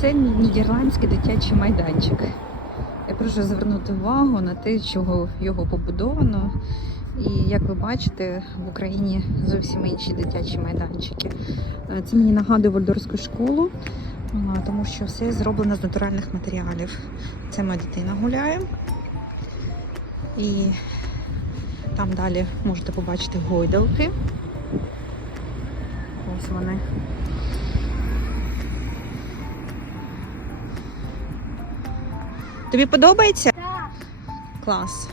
Це нідерландський дитячий майданчик. Я прошу звернути увагу на те, чого його побудовано. І як ви бачите, в Україні зовсім інші дитячі майданчики. Е, Це мені нагадує вольдорську школу, тому що все зроблено з натуральних матеріалів. Це моя дитина гуляє. І там далі можете побачити гойдалки. Ось вони. Тобі подобається? Так. Клас.